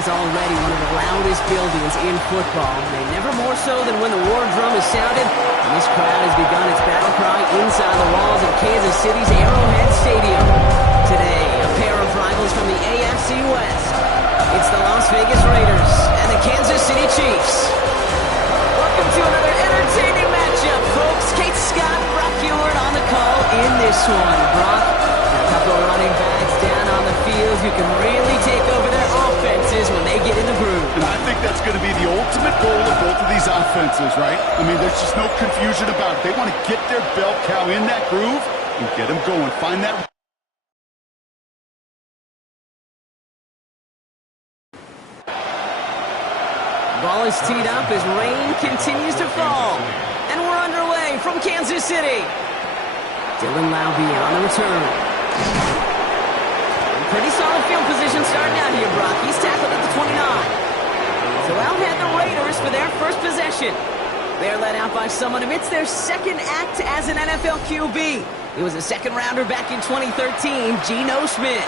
is already one of the loudest buildings in football. And never more so than when the war drum is sounded. And this crowd has begun its battle cry inside the walls of Kansas City's Arrowhead Stadium. Today, a pair of rivals from the AFC West. It's the Las Vegas Raiders and the Kansas City Chiefs. Welcome to another entertaining matchup, folks. Kate Scott, Brock Huard on the call in this one. Brock, a couple of running backs down on the field who can really take over their offenses when they get in the groove. And I think that's going to be the ultimate goal of both of these offenses, right? I mean, there's just no confusion about it. They want to get their bell cow in that groove and get them going. Find that. Ball is teed up as rain continues to fall. And we're underway from Kansas City. Dylan Laube on the return. Pretty solid field position starting out here, Brock. He's tackled at the 29. So out head the Raiders for their first possession. They're led out by someone amidst their second act as an NFL QB. He was a second rounder back in 2013, Geno Smith.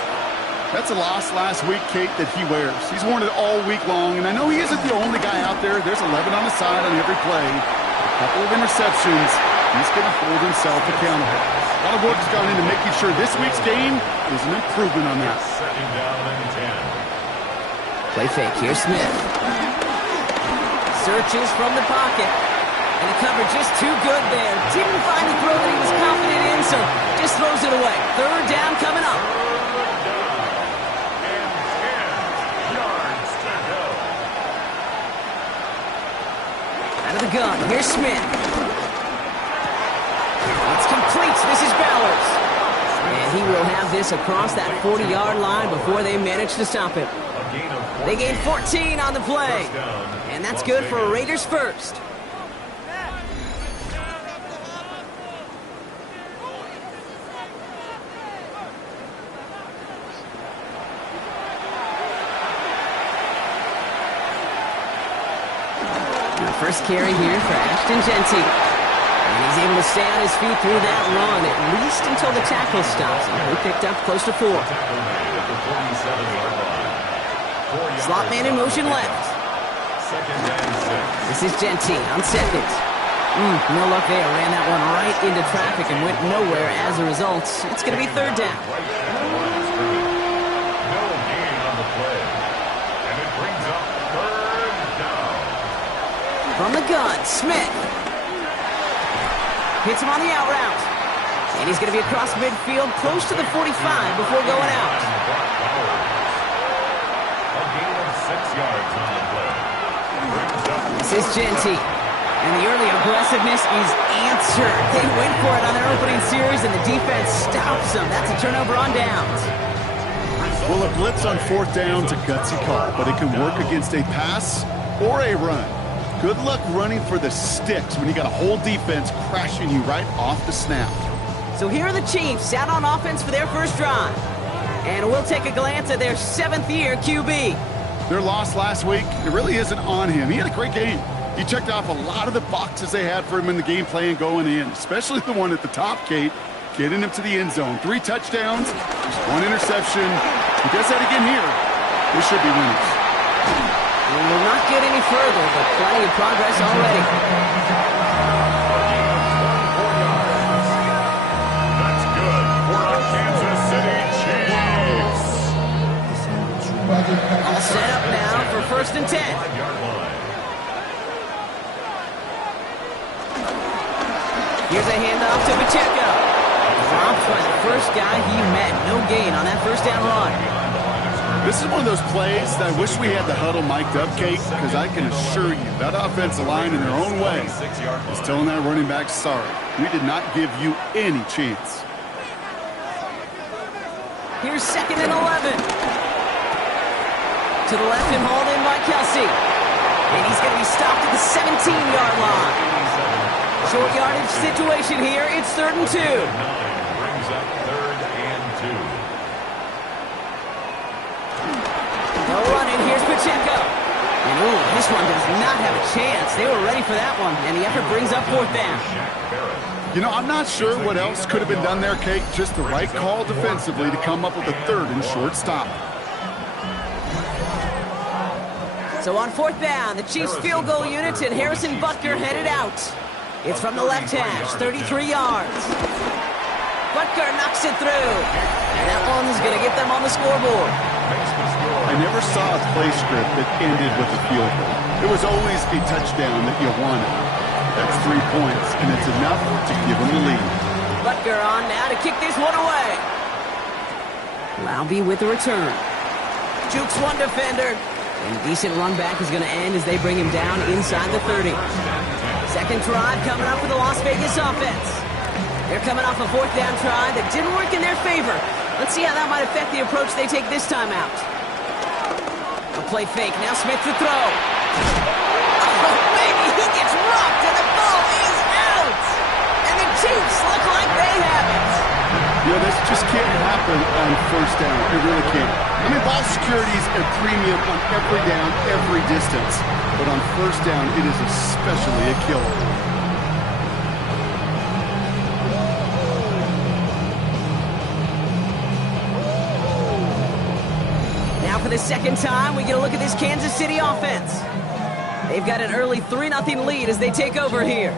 That's a loss last week, Kate, that he wears. He's worn it all week long, and I know he isn't the only guy out there. There's 11 on the side on every play. A couple of interceptions. He's going to hold himself accountable. A lot of work has gone into making sure this week's game is an improvement on that. Play fake, here's Smith. Searches from the pocket. And the cover just too good there. Didn't find the throw that he was confident in, so just throws it away. Third down coming up. Out of the gun, here's Smith. It's complete. This is Bowers. And he will have this across that 40-yard line before they manage to stop him. They gain 14 on the play. And that's good for a Raiders first. First carry here for Ashton Jeanty. And he's able to stay on his feet through that run, at least until the tackle stops him. He picked up close to 4. Slot man in motion left. This is Jeanty on second. No luck there. Ran that one right into traffic and went nowhere as a result. It's going to be third down. From the gun, Smith. Hits him on the out route. And he's going to be across midfield, close to the 45 before going out. This is Jeanty. And the early aggressiveness is answered. They went for it on their opening series, and the defense stops them. That's a turnover on downs. Well, a blitz on fourth down's a gutsy call, but it can work against a pass or a run. Good luck running for the sticks when you got a whole defense crashing you right off the snap. So here are the Chiefs out on offense for their first drive. And we'll take a glance at their 7th-year QB. Their loss last week, it really isn't on him. He had a great game. He checked off a lot of the boxes they had for him in the game plan going in, especially the one at the top, Kate, getting him to the end zone. 3 touchdowns, just 1 interception. He does that again here. They should be winners. We will not get any further, but plenty of progress already. That's good for our Kansas City Chiefs. All set up now for 1st and 10. Here's a handoff to Pacheco. Dropped by the first guy he met. No gain on that first down run. This is one of those plays that I wish we had the huddle mic'd up, Kate, because I can assure you that offensive line in their own way is telling that running back, sorry, we did not give you any chance. Here's 2nd and 11. To the left and hauled in by Kelsey. And he's going to be stopped at the 17-yard line. Short yardage situation here. It's 3rd and 2. Brings up 3rd and 2. No running. Here's Pacheco. And this one does not have a chance. They were ready for that one. And the effort brings up 4th down. You know, I'm not sure what else could have been done there, Kate. Just the right call defensively to come up with a 3rd and short stop. So on fourth down, the Chiefs field goal unit and Harrison Butker headed out. It's from the left hash, 33 yards. Butker knocks it through. And that one's going to get them on the scoreboard. I never saw a play script that ended with a field goal. It was always a touchdown that you wanted. That's 3 points, and it's enough to give them the lead. Butker on now to kick this one away. Laube with the return. Jukes one defender. And decent run back is going to end as they bring him down inside the 30. Second drive coming up for the Las Vegas offense. They're coming off a fourth down try that didn't work in their favor. Let's see how that might affect the approach they take this time out. A play fake. Now Smith to throw. Oh, baby, he gets rocked and the ball is out. And the Chiefs look like they have it. Yeah, this just can't happen on first down. It really can't. I mean, ball security is a premium on every down, every distance. But on first down, it is especially a killer. Now for the second time, we get a look at this Kansas City offense. They've got an early 3-0 lead as they take over here.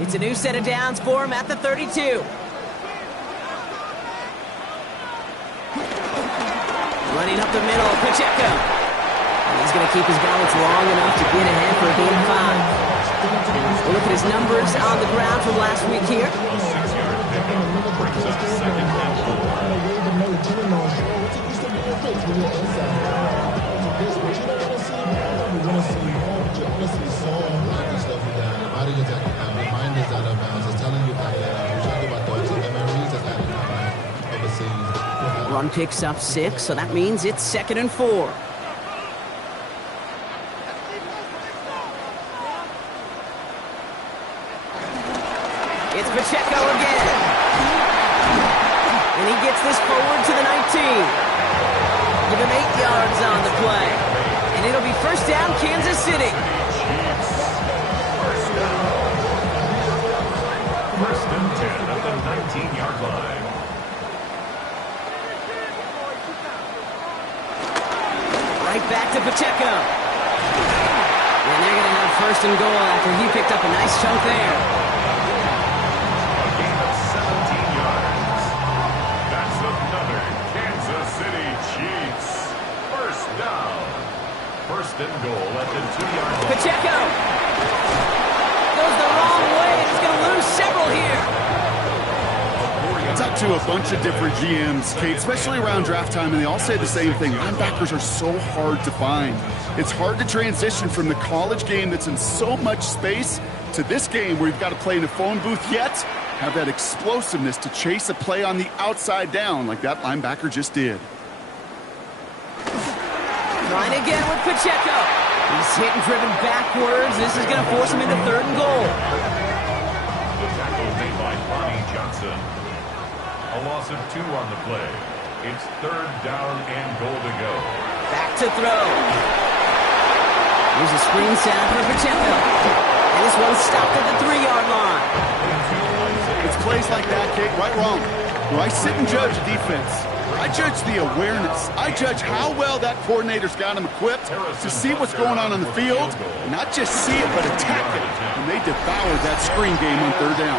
It's a new set of downs for him at the 32. Running up the middle, Pacheco. And he's going to keep his balance long enough to get ahead for a gain of 5. We'll look at his numbers on the ground from last week here. Run picks up 6, so that means it's 2nd and 4. It's Pacheco again. And he gets this forward to the 19. Give him 8 yards on the play. And it'll be first down, Kansas City. First and 10 at the 19-yard line. Right back to Pacheco. And they're going to have first and goal after he picked up a nice chunk there. A gain of 17 yards. That's another Kansas City Chiefs. First down. First and goal at the 2-yard line. Pacheco goes the wrong way and he's going to lose several here. I talked to a bunch of different GMs, Kate, especially around draft time, and they all say the same thing. Linebackers are so hard to find. It's hard to transition from the college game that's in so much space to this game where you've got to play in a phone booth, yet have that explosiveness to chase a play on the outside down like that linebacker just did. Trying again with Pacheco. He's hit and driven backwards. This is going to force him into 3rd and goal. The tackle made by Bonnie Johnson. A loss of 2 on the play. It's 3rd down and goal to go. Back to throw. Here's a screen sound for Pacheco. And this one's stopped at the 3-yard line. It's plays like that, Kate, right wrong. Do I sit and judge a defense? I judge the awareness. I judge how well that coordinator's got him equipped to see what's going on the field. Not just see it, but attack it. And they devoured that screen game on 3rd down.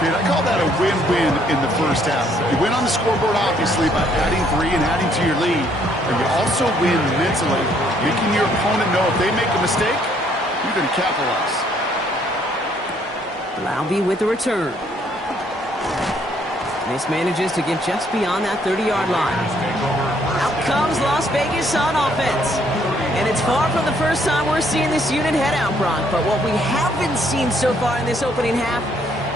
Kid, I call that a win-win in the first half. You win on the scoreboard, obviously, by adding 3 and adding to your lead. And you also win mentally, making your opponent know if they make a mistake, you're going to capitalize. Laube with the return. This manages to get just beyond that 30-yard line. Out comes Las Vegas on offense. And it's far from the first time we're seeing this unit head out, Brock. But what we haven't seen so far in this opening half,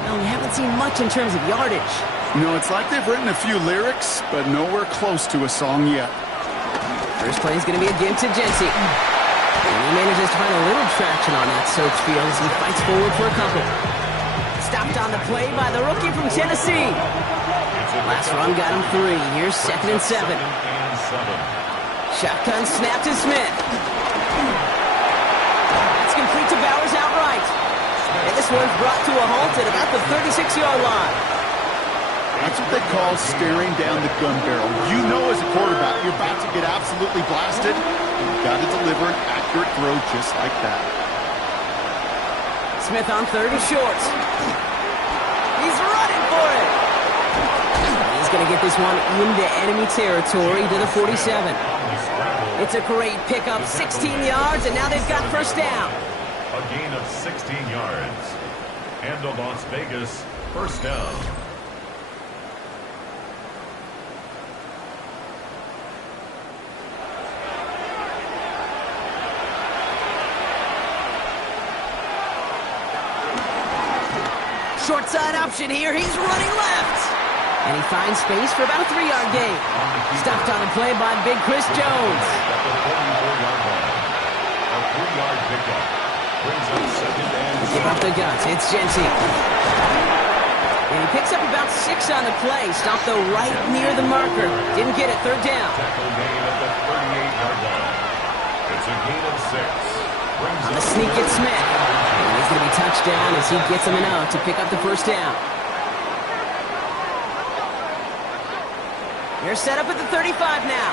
well, we haven't seen much in terms of yardage. You know, it's like they've written a few lyrics, but nowhere close to a song yet. First play is going to be again to Jency. And he manages to find a little traction on that search field as he fights forward for a couple. Stopped on the play by the rookie from Tennessee. Last run got him 3. Here's 2nd and 7. Shotgun snap to Smith. It's complete to Bowers outright. And this one's brought to a halt at about the 36-yard line. That's what they call staring down the gun barrel. You know as a quarterback, you're about to get absolutely blasted. You've got to deliver an accurate throw just like that. Smith on 3rd and short. He's running for it. He's going to get this one into enemy territory to the 47. It's a great pickup, 16 yards, and now they've got first down. A gain of 16 yards. And the Las Vegas first down. Short side option here. He's running left. And he finds space for about a 3-yard gain. Stopped on a play by big Chris Jones. At the 44-yard line. A 3-yard pickup. Brings up second and Give up the guts. It's Genty. And he picks up about 6 on the play. Stopped though right near the marker. Didn't get it. 3rd down. tackle gain at the 38-yard line. It's a gain of 6. Brings On the up sneak, it's Smith. And he's going to be touchdown as he gets him enough to pick up the first down. They're set up at the 35 now.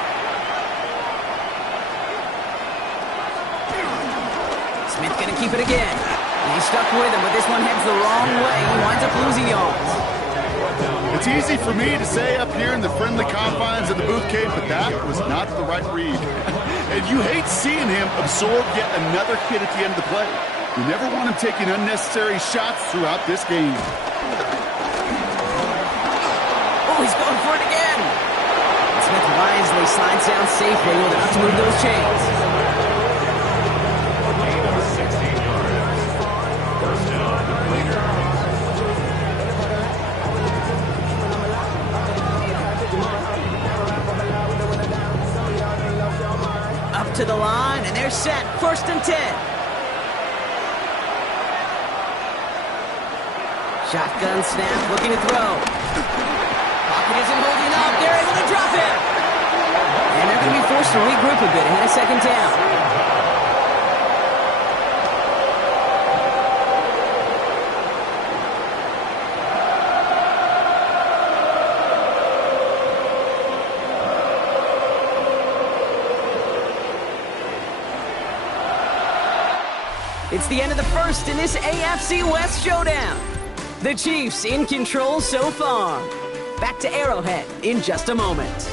Smith going to keep it again. And he's stuck with him, but this one heads the wrong way. He winds up losing yards. It's easy for me to say up here in the friendly confines of the Booth Cave, but that was not the right read. And you hate seeing him absorb yet another hit at the end of the play. You never want him taking unnecessary shots throughout this game. Oh, he's going for it again. Smith wisely slides down safely with enough to move those chains. a gain of 16 yards. First down, Raiders. Up to the line, and they're set. 1st and 10. Shotgun snap, looking to throw. Pocket isn't holding up. They're able to drop him. And they're going to be forced to regroup a bit ahead of 2nd down. It's the end of the first in this AFC West showdown. The Chiefs in control so far. Back to Arrowhead in just a moment.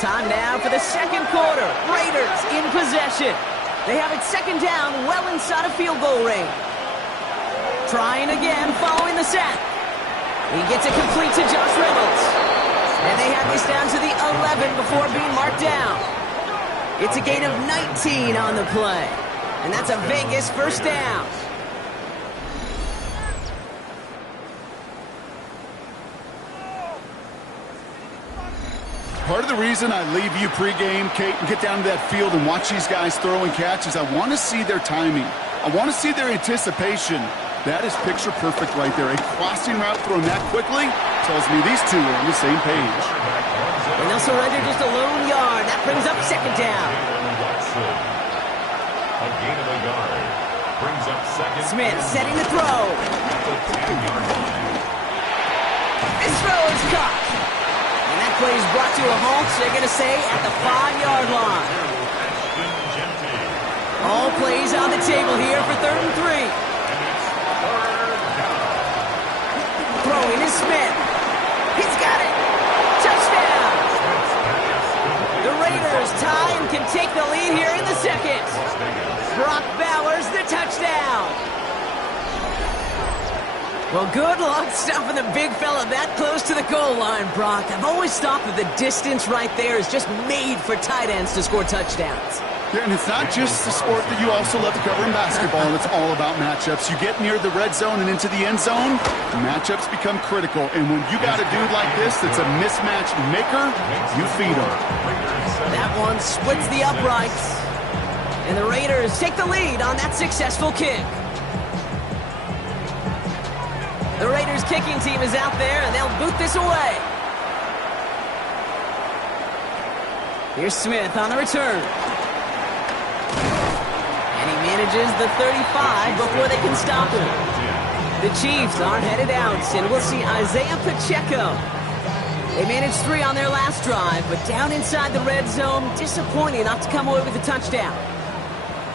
Time now for the 2nd quarter. Raiders in possession. They have it 2nd down, well inside of field goal range. Trying again following the sack. He gets it complete to Josh Reynolds. And they have this down to the 11 before being marked down. It's a gain of 19 on the play. And that's a Vegas first down. Part of the reason I leave you pregame, Kate, and get down to that field and watch these guys throw and catch is I want to see their timing. I want to see their anticipation. That is picture perfect right there. A crossing route thrown that quickly tells me these two are on the same page. And they'll surrender just a lone yard. That brings up 2nd down. A gain of a yard. Brings up 2nd. Smith setting the throw. At the 10-yard line. This throw is caught. And that play is brought to a halt, so they're going to say at the 5-yard line. Ashton Genty. All plays on the table here for 3rd and 3. Throwing is Smith. He's got it. Touchdown. The Raiders tie and can take the lead here in the 2nd. Brock Bowers the touchdown. Well, good luck stopping the big fella that close to the goal line, Brock. I've always thought that the distance right there is just made for tight ends to score touchdowns. Yeah, and it's not just the sport that you also love to cover in basketball. It's all about matchups. You get near the red zone and into the end zone, matchups become critical. And when you got a dude like this that's a mismatch maker, you feed him. That one splits the uprights. And the Raiders take the lead on that successful kick. The Raiders kicking team is out there, and they'll boot this away. Here's Smith on the return. manages the 35 before they can stop him. The Chiefs aren't headed out, and we'll see Isaiah Pacheco. They managed 3 on their last drive, but down inside the red zone, disappointing not to come away with a touchdown.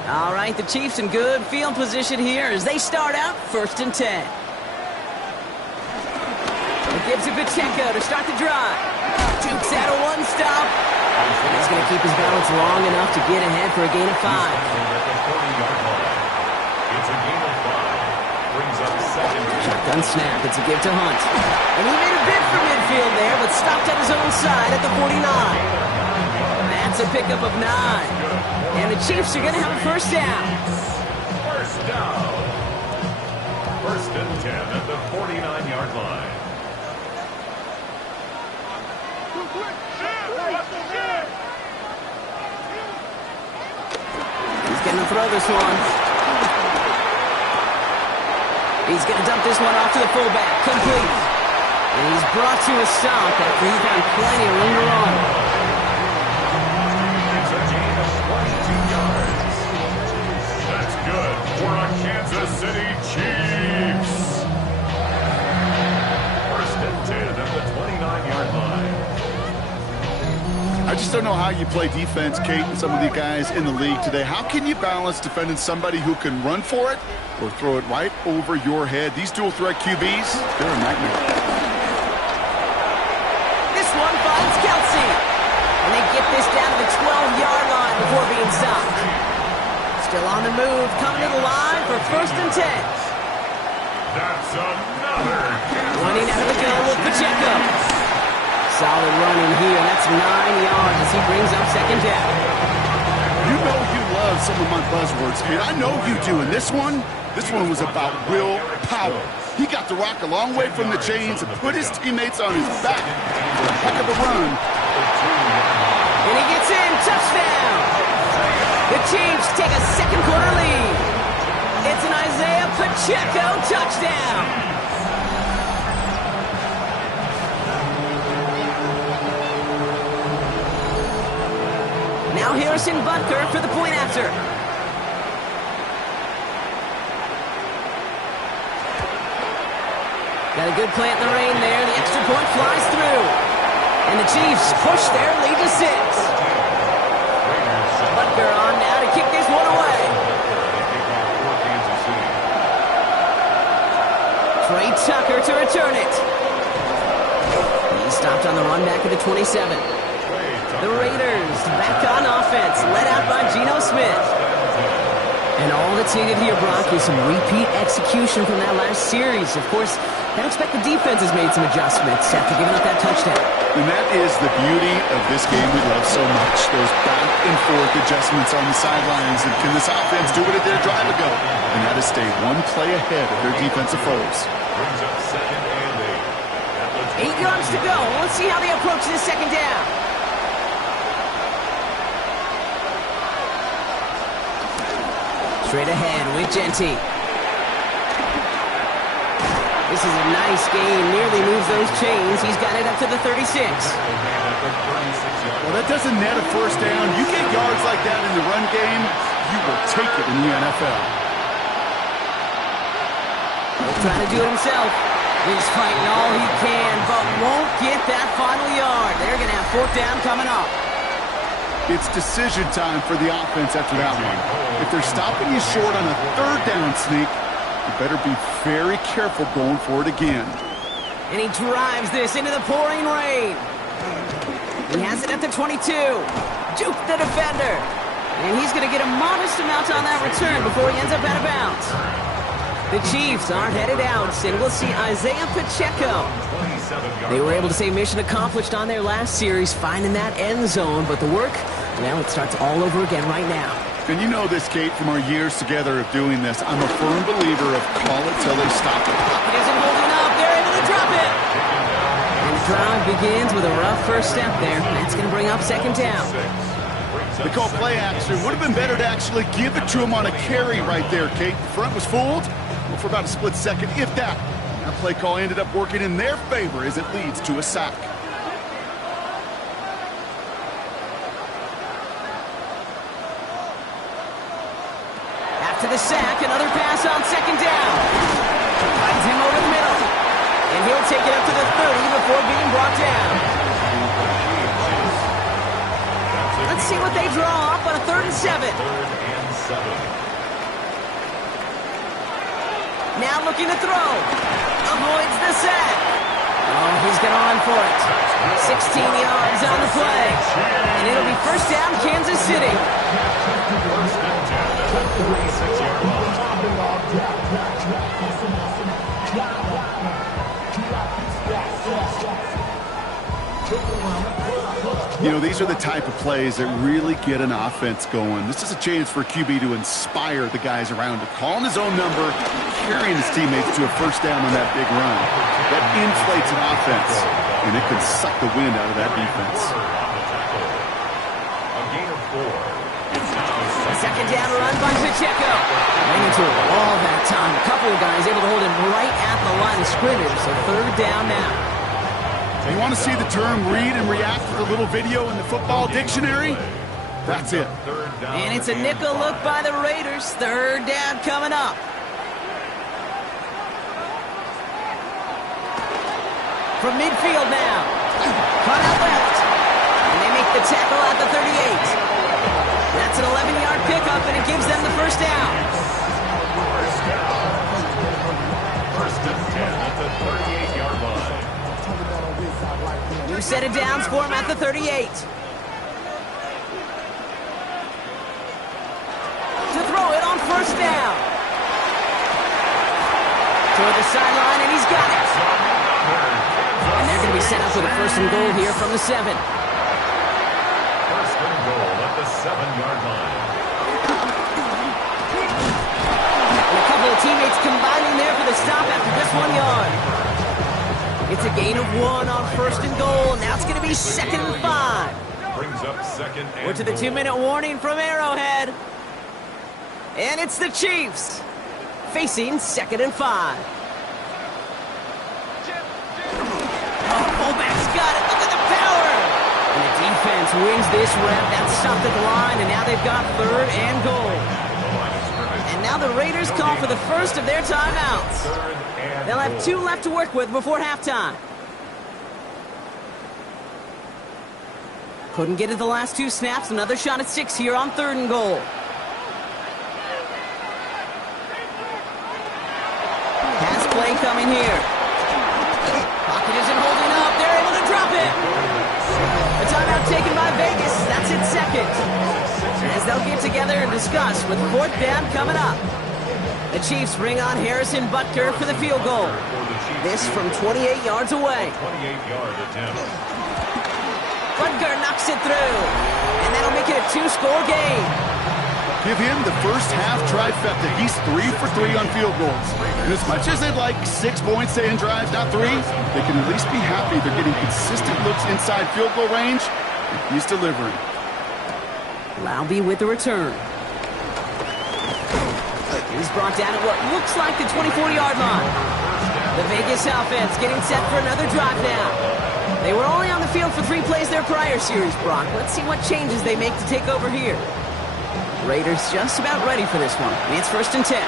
All right, the Chiefs in good field position here as they start out 1st and 10. It gives to Pacheco to start the drive. Jukes out a one-stop. He's going to keep his balance long enough to get ahead for a gain of 5. It's a gain of 5. Brings up 2nd. Shotgun snap. It's a give to Hunt. And he made a bid for midfield there, but stopped at his own side at the 49. That's a pickup of 9. And the Chiefs are going to have a 1st down. 1st down. 1st and 10 at the 49-yard line. He's going to throw this one. He's going to dump this one off to the fullback. Complete. And he's brought to a stop after he found plenty of room to run. It's a gain of 22 yards. That's good for a Kansas City Chiefs. 1st and 10 at the 29-yard line. I just don't know how you play defense, Kate, and some of the guys in the league today. How can you balance defending somebody who can run for it or throw it right over your head? These dual threat QBs, they're a nightmare. This one finds Kelsey. And they get this down to the 12-yard line before being stopped. Still on the move, coming to the line for 1st and 10. That's another. Running out of the gun with Pacheco. Solid run in here, and that's 9 yards as he brings up 2nd down. You know you love some of my buzzwords, Kate. I know you do. And this one was about willpower. He got the rock a long way from the chains and put his teammates on his back. A heck of a run. And he gets in, touchdown! The Chiefs take a 2nd quarter lead. It's an Isaiah Pacheco touchdown. Now Harrison Butker for the point after. Got a good plant in the rain there. The extra point flies through. And the Chiefs push their lead to 6. Butker on now to kick this one away. Trey Tucker to return it. He stopped on the run back at the 27. The Raiders back on offense, led out by Geno Smith. And all that's needed here, Brock, is some repeat execution from that last series. Of course, I expect the defense has made some adjustments after giving up that touchdown. And that is the beauty of this game we love so much. Those back and forth adjustments on the sidelines. And can this offense do what it did a drive ago? And that is stay one play ahead of their defensive foes. Brings up 2nd and 8. 8 yards to go. Let's see how they approach this 2nd down. Straight ahead with Genty. This is a nice game. Nearly moves those chains. He's got it up to the 36. Well, that doesn't net a 1st down. You get yards like that in the run game, you will take it in the NFL. He's trying to do it himself. He's fighting all he can, but won't get that final yard. They're going to have 4th down coming up. It's decision time for the offense after that one. If they're stopping you short on a 3rd down sneak, you better be very careful going for it again. And he drives this into the pouring rain. He has it at the 22. Juke the defender. And he's going to get a modest amount on that return before he ends up out of bounds. The Chiefs aren't headed out, and we'll see Isaiah Pacheco. They were able to say mission accomplished on their last series, finding that end zone, but the work, well, it starts all over again right now. And you know this, Kate, from our years together of doing this. I'm a firm believer of call it till they stop it. It isn't holding up. They're able to drop it. And the drive begins with a rough 1st step there. That's going to bring up 2nd down. They call play action. Would have been better to actually give it to him on a carry right there, Kate. The front was fooled. Well, for about a split second, if that. That play call ended up working in their favor as it leads to a sack. the sack, another pass on second down. Finds him over the middle. And he'll take it up to the 30 before being brought down. Let's see what they draw up on a 3rd and 7. 3rd and 7. Now looking to throw. Avoids the sack. Oh, he's going to run for it. 16 yards on the play. And it'll be first down, Kansas City. First and 10 at the 36-yard line. You know, these are the type of plays that really get an offense going. This is a chance for a QB to inspire the guys around him, calling his own number, carrying his teammates to a first down on that big run. That inflates an offense, and it can suck the wind out of that defense. A gain of 4. It's now Second down run by Pacheco. Ran into a wall that time. A couple of guys able to hold him right at the line of scrimmage, so 3rd down now. You want to see the term read and react with a little video in the football dictionary? That's it. And it's a nickel look by the Raiders. 3rd down coming up. From midfield now. Cut out left. And they make the tackle at the 38. That's an 11-yard pickup, and it gives them the first down. First and 10 at the 38-yard line. New set of downs for him at the 38. To throw it on first down. Toward the sideline, and he's got it. And they're going to be set up with a first and goal here from the 7. First and goal at the 7-yard line. And a couple of teammates combining there for the stop after just 1 yard. It's a gain of 1 on first and goal. Now it's going to be 2nd and 5. Brings up 2nd and We're to the 2-minute warning from Arrowhead. And it's the Chiefs facing 2nd and 5. Oh, fullback's got it. Look at the power. And the defense wins this rep. That stopped at the line, and now they've got 3rd and goal. And now the Raiders call for the first of their timeouts. They'll have 2 left to work with before halftime. Couldn't get it the last 2 snaps. Another shot at 6 here on 3rd and goal. Pass play coming here. Pocket isn't holding up. They're able to drop it. A timeout taken by Vegas. That's its 2nd. As they'll get together and discuss with 4th down coming up. The Chiefs bring on Harrison Butker for the field goal. This from 28 yards away. 28-yard attempt. Butker knocks it through. And that'll make it a 2-score game. Give him the first half trifecta. He's 3 for 3 on field goals. And as much as they'd like 6 points to end drives, not 3, they can at least be happy they're getting consistent looks inside field goal range. He's delivering. Laube with the return. He's brought down at what looks like the 24-yard line. The Vegas offense getting set for another drive now. They were only on the field for 3 plays their prior series, Brock. Let's see what changes they make to take over here. Raiders just about ready for this one. It's 1st and 10.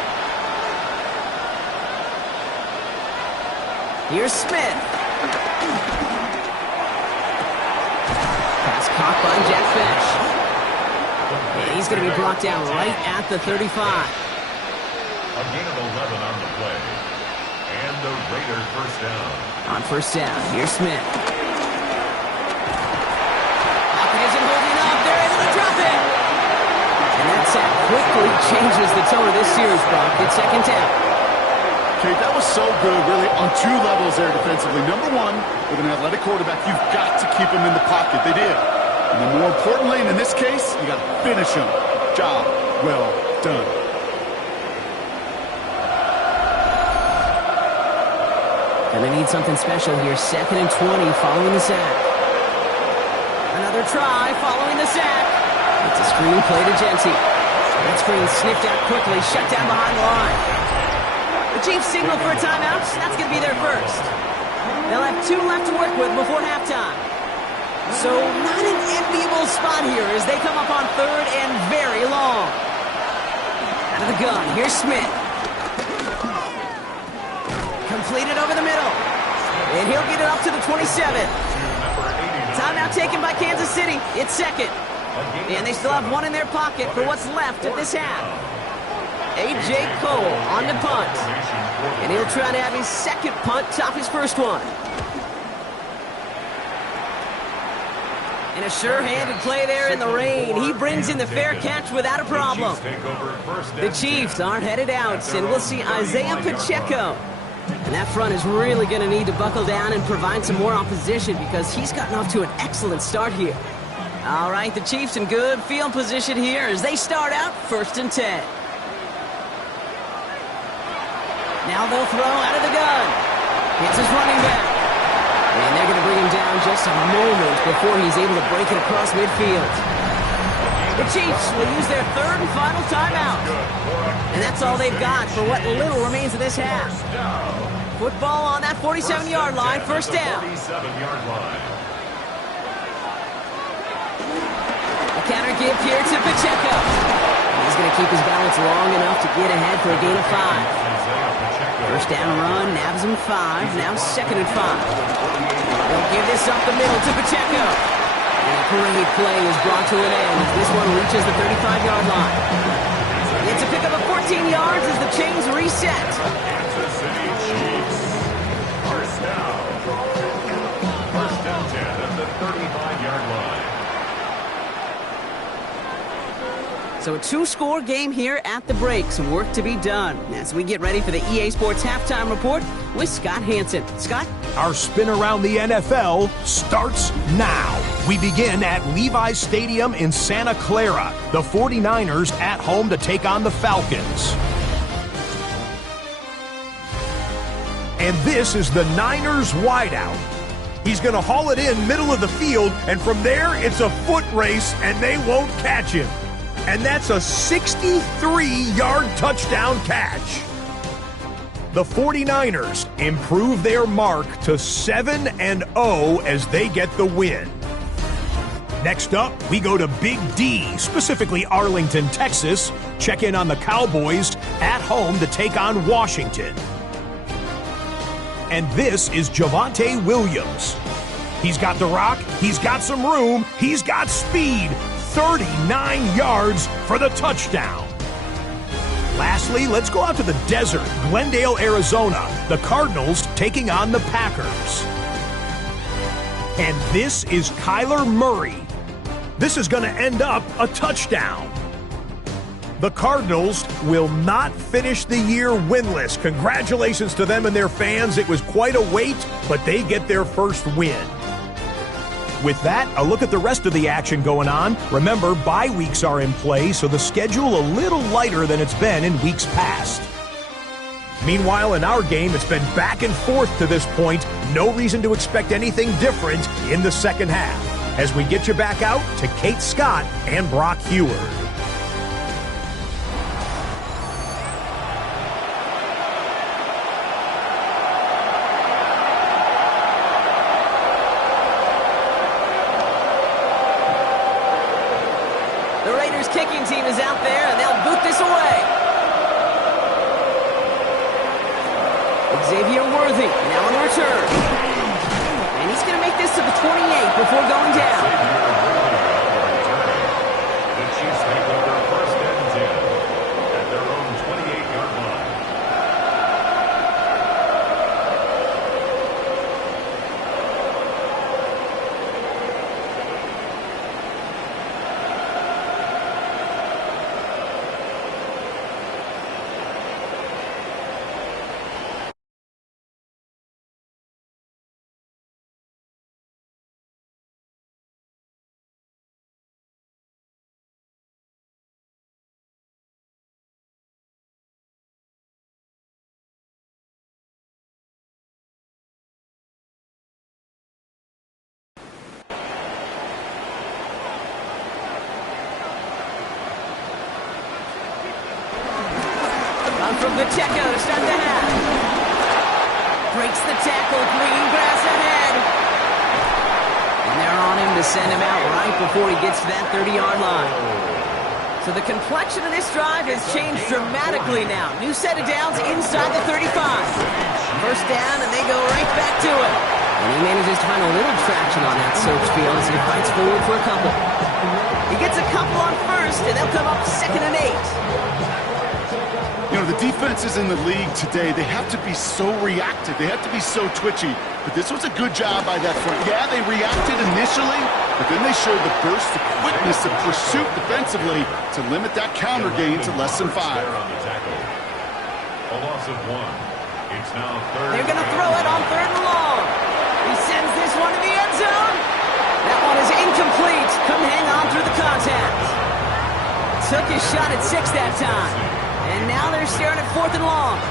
Here's Smith. Pass caught by Jack Bench. He's going to be brought down right at the 35. A gain of 11 on the play. And the Raiders first down. On first down, here's Smith. Pocket isn't holding up. They're able to drop it. And that sack quickly changes the tone of this series, Brock. It's 2nd down. Okay, that was so good, really, on 2 levels there defensively. Number 1, with an athletic quarterback, you've got to keep him in the pocket. They did. And then more importantly, and in this case, you got to finish him. Job well done. And they need something special here. 2nd and 20 following the sack. Another try following the sack. It's a screen play to Genty. That screen sniffed out quickly, shut down behind the line. The Chiefs signal for a timeout. That's going to be their first. They'll have 2 left to work with before halftime. So not an enviable spot here as they come up on 3rd and very long. Out of the gun, here's Smith. Completed over the middle. And he'll get it up to the 27. Timeout taken by Kansas City. It's second. And they still have one in their pocket for what's left of this half. A.J. Cole on the punt. And he'll try to have his second punt top his first one. And a sure-handed play there in the rain. He brings in the fair catch without a problem. The Chiefs are headed out, and we'll see Isaiah Pacheco. And that front is really going to need to buckle down and provide some more opposition because he's gotten off to an excellent start here. All right, the Chiefs in good field position here as they start out 1st and 10. Now they'll throw out of the gun. It's his running back. And they're going to bring him down just a moment before he's able to break it across midfield. The Chiefs will use their 3rd and final timeout. And that's all they've got for what little remains of this half. Football on that 47-yard line, 1st down. A counter give here to Pacheco. He's going to keep his balance long enough to get ahead for a gain of 5. 1st down run, nabs him 5, now 2nd and 5. They'll give this up the middle to Pacheco. And a parade play is brought to an end as this one reaches the 35-yard line. It's a pickup of 14 yards as the chains reset. Kansas City Chiefs. 1st down. 1st and 10 at the 35-yard line. So a 2-score game here at the break. Some work to be done as we get ready for the EA Sports Halftime Report with Scott Hanson. Scott? Our spin around the NFL starts now. We begin at Levi's Stadium in Santa Clara. The 49ers at home to take on the Falcons. And this is the Niners wideout. He's going to haul it in middle of the field, and from there it's a foot race, and they won't catch him. And that's a 63-yard touchdown catch. The 49ers improve their mark to 7-0 as they get the win. Next up, we go to Big D, specifically Arlington, Texas. Check in on the Cowboys at home to take on Washington. And this is Javonte Williams. He's got the rock, he's got some room, he's got speed. 39 yards for the touchdown. Lastly, let's go out to the desert, Glendale, Arizona. The Cardinals taking on the Packers. And this is Kyler Murray. This is going to end up a touchdown. The Cardinals will not finish the year winless. Congratulations to them and their fans. It was quite a wait, but they get their first win. With that, a look at the rest of the action going on. Remember, bye weeks are in play, so the schedule a little lighter than it's been in weeks past. Meanwhile, in our game, it's been back and forth to this point. No reason to expect anything different in the second half. As we get you back out to Kate Scott and Brock Heward. Kicking team is out there, and they'll boot this away. Xavier Worthy now on the return. And he's going to make this to the 28 before going down. The Chiefs take over 1st and 10 at their own 28-yard line. From Pacheco to start the half. Breaks the tackle, green grass ahead. And they're on him to send him out right before he gets to that 30-yard line. So the complexion of this drive has changed dramatically now. New set of downs inside the 35. First down, and they go right back to it. And he manages to find a little traction on that search field as he fights forward for a couple. He gets a couple on first, and they'll come up 2nd and 8. You know, the defenses in the league today, they have to be so reactive. They have to be so twitchy. But this was a good job by that front. Yeah, they reacted initially, but then they showed the burst of quickness of pursuit defensively to limit that counter gain to less than 5. A loss of 1. It's now 3rd. They're going to throw it on 3rd and long. He sends this one to the end zone. That one is incomplete. Couldn't hang on through the contact. Took his shot at 6 that time. And now they're staring at 4th and long.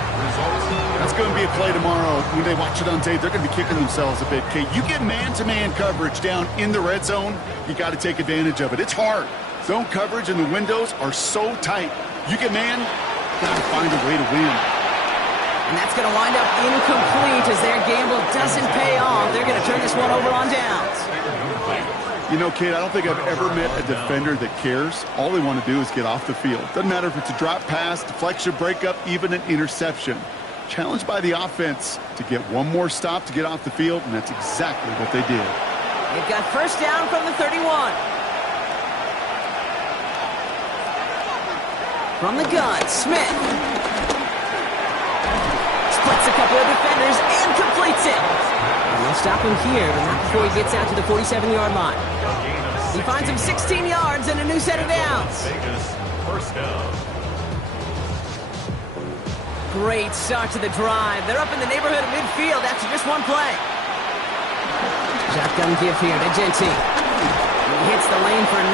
That's going to be a play tomorrow. When they watch it on tape, they're going to be kicking themselves a bit, Kate. You get man-to-man coverage down in the red zone, you got to take advantage of it. It's hard. Zone coverage and the windows are so tight. You get man, you got to find a way to win. And that's going to wind up incomplete as their gamble doesn't pay off. They're going to turn this one over on downs. You know, Kate, I don't think I've ever met a defender that cares. All they want to do is get off the field. Doesn't matter if it's a drop pass, deflection, breakup, even an interception. Challenged by the offense to get one more stop to get off the field, and that's exactly what they did. They've got first down from the 31. From the gun, Smith. Splits a couple of defenders and completes it. And they'll stop him here, but not before he gets out to the 47-yard line. He finds him 16 yards and a new set of downs. First down. Great start to the drive. They're up in the neighborhood of midfield after just one play. Shotgun give here to Genty. He hits the lane for 9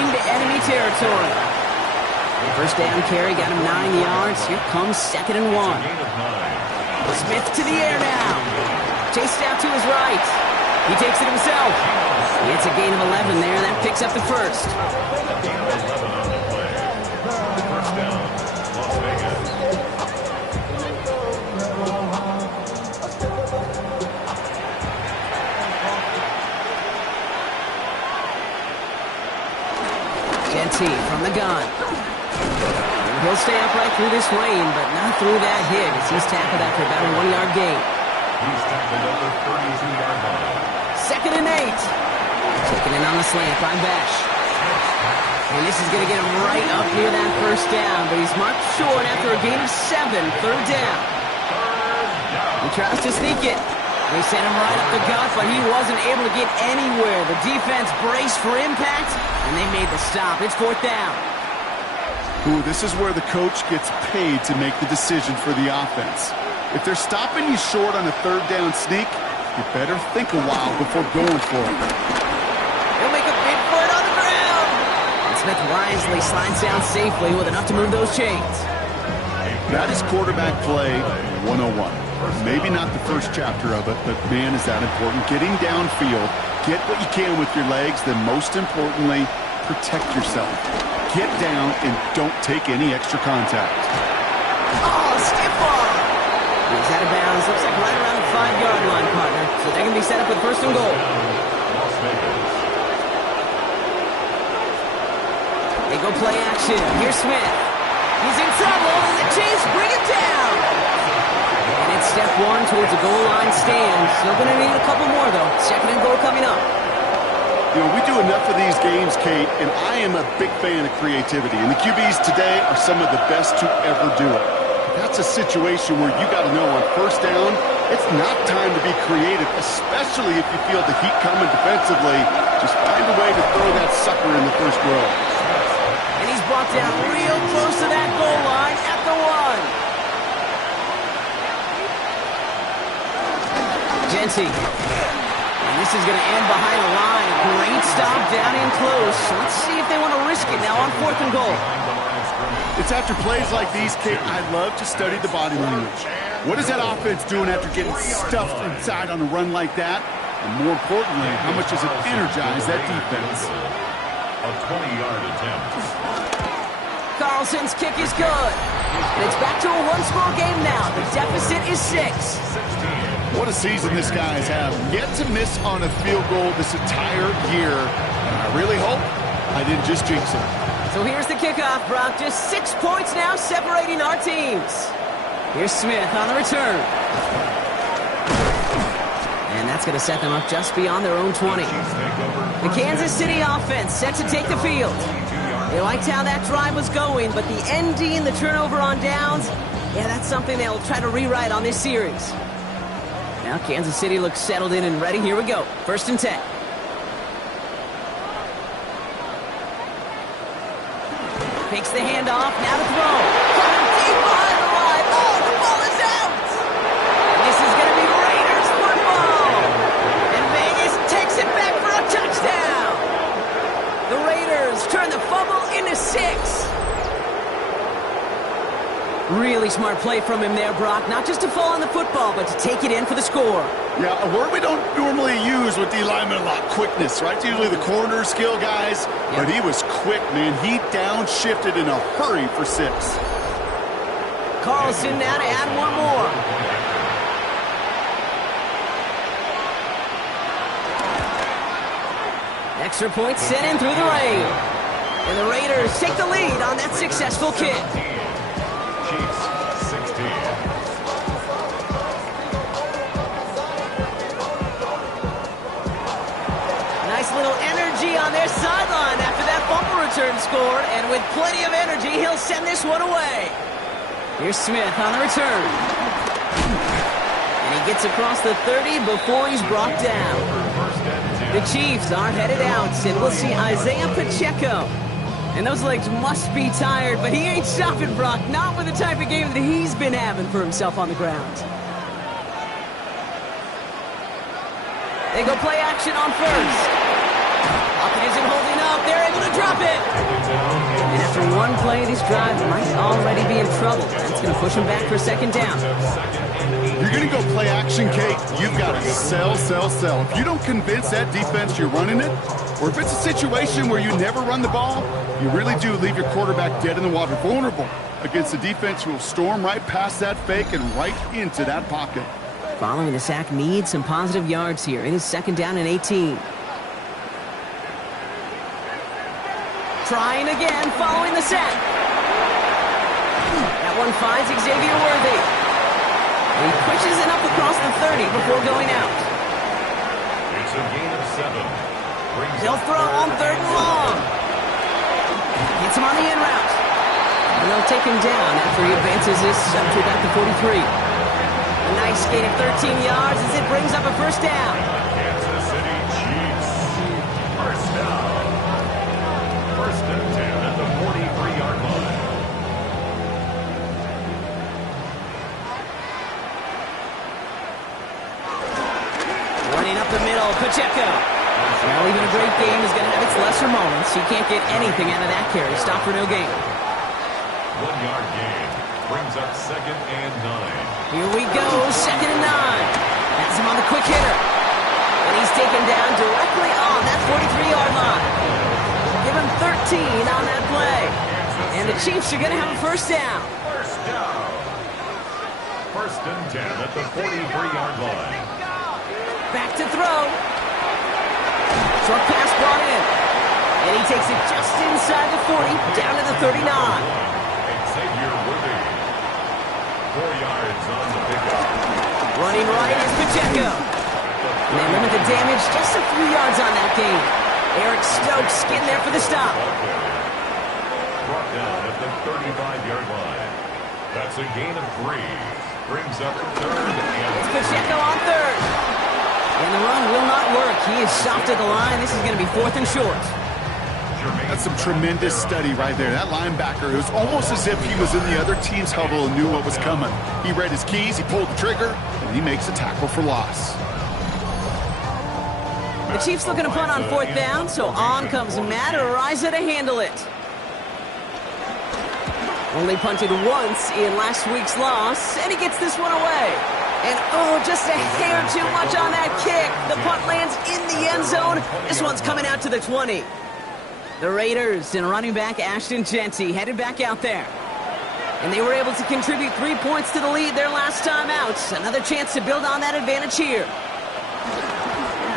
into enemy territory. First down carry got him 9 yards. Here comes 2nd and 1. Smith to the air now. Chased out to his right. He takes it himself. It's a gain of 11 there. That picks up the first. First down, Las Vegas. Genty from the gun. He'll stay upright through this lane, but not through that hit as he's tackled after about a 1-yard gain. He's tackled at the 32-yard line. 2nd and 8. Taking it on the slant by Besh. And this is going to get him right up near that first down, but he's marked short after a gain of 7, 3rd down. He tries to sneak it. They sent him right up the gut, but he wasn't able to get anywhere. The defense braced for impact, and they made the stop. It's 4th down. Ooh, this is where the coach gets paid to make the decision for the offense. If they're stopping you short on a 3rd down sneak, you better think a while before going for it. He'll make a big foot on the ground. And Smith wisely slides down safely with enough to move those chains. That is quarterback play 101. Maybe not the first chapter of it, but man, is that important. Getting downfield, get what you can with your legs, then most importantly, protect yourself. Get down and don't take any extra contact. Oh, stiff arm. He's out of bounds. Looks like right around the 5-yard line, partner. So they're going to be set up with 1st and goal. Las Vegas. They go play action. Here's Smith. He's in trouble, and the Chiefs bring him down. And it's step 1 towards a goal line stand. Still going to need a couple more, though. 2nd and goal coming up. You know, we do enough of these games, Kate, and I am a big fan of creativity. And the QBs today are some of the best to ever do it. That's a situation where you got to know on 1st down, it's not time to be creative, especially if you feel the heat coming defensively. Just find a way to throw that sucker in the first row. And he's brought down real close to that goal line at the 1. Genty. And this is going to end behind the line. Great stop down in close. Let's see if they want to risk it now on 4th and goal. It's after plays like these, Kate, I love to study the body language. What is that offense doing after getting stuffed inside on a run like that? And more importantly, how much does it energize that defense? A 20-yard attempt. Carlson's kick is good. And it's back to a 1-score game now. The deficit is 6. What a season this guy has had. Yet to miss on a field goal this entire year. And I really hope I didn't just jinx him. So here's the kickoff, Brock. Just 6 points now separating our teams. Here's Smith on the return. And that's going to set them up just beyond their own 20. The Kansas City offense set to take the field. They liked how that drive was going, but the ND and the turnover on downs, yeah, that's something they'll try to rewrite on this series. Now Kansas City looks settled in and ready. Here we go. 1st and 10. Takes the handoff. Now to throw. Coming deep behind the line. Oh, the ball is out. This is going to be Raiders football. And Vegas takes it back for a touchdown. The Raiders turn the fumble into 6. Really smart play from him there, Brock. Not just to fall on the football, but to take it in for the score. Yeah, a word we don't normally use with D linemen a lot, quickness, right? It's usually the corner skill guys, but he was quick, man. He downshifted in a hurry for 6. Carlson now to add one more. Extra point sent in through the rain. And the Raiders take the lead on that successful kick. Chiefs 16. Nice little energy on their sideline after that fumble return scored. And with plenty of energy, he'll send this one away. Here's Smith on the return. And he gets across the 30 before he's brought down. The Chiefs are headed out, and we'll see Isaiah Pacheco. And those legs must be tired, but he ain't stopping, Brock. Not with the type of game that he's been having for himself on the ground. They go play action on 1st. Lockett isn't holding up. They're able to drop it. And after one play, this drive might already be in trouble. That's going to push him back for 2nd down. You're going to go play action, Kate. You've got to sell. If you don't convince that defense you're running it, or if it's a situation where you never run the ball, you really do leave your quarterback dead in the water, vulnerable against a defense who will storm right past that fake and right into that pocket. Following the sack needs some positive yards here. It is 2nd down and 18. Trying again following the sack. That one finds Xavier Worthy. He pushes it up across the 30 before going out. It's a gain of 7. He'll throw on 3rd and long. Gets him on the in route. And they'll take him down after he advances this up to about the 43. A nice gain of 13 yards as it brings up a 1st down. Kansas City Chiefs. 1st down. 1st and 10 at the 43-yard line. Running up the middle, Pacheco. Well, even a great game is going to have its lesser moments. He can't get anything out of that carry. Stop for no gain. 1-yard gain. Brings up 2nd and 9. Here we go, 2nd and 9. Has him on the quick hitter. And he's taken down directly on that 43-yard line. Give him 13 on that play. And the Chiefs are going to have a 1st down. 1st down. 1st and 10 at the 43-yard line. Back to throw. Short pass brought in. And he takes it just inside the 40, down to the 39. Xavier Worthy. 4 yards on the pickup. Running right is Pacheco. And they limit the damage just a few yards on that gain. Eric Stokes getting there for the stop. Brought down at the 35-yard line. That's a gain of 3. Brings up 3rd and It's Pacheco on 3rd. And the run will not work. He is stopped at the line. This is going to be 4th and short. That's some tremendous study right there. That linebacker, it was almost as if he was in the other team's huddle and knew what was coming. He read his keys, he pulled the trigger, and he makes a tackle for loss. The Chiefs looking to punt on 4th down, so on comes Matt Araiza to handle it. Only punted once in last week's loss, and he gets this one away. And oh, just a hair too much on that kick. The punt lands in the end zone. This one's coming out to the 20. The Raiders and running back Ashton Jeanty headed back out there. And they were able to contribute 3 points to the lead their last time out. Another chance to build on that advantage here.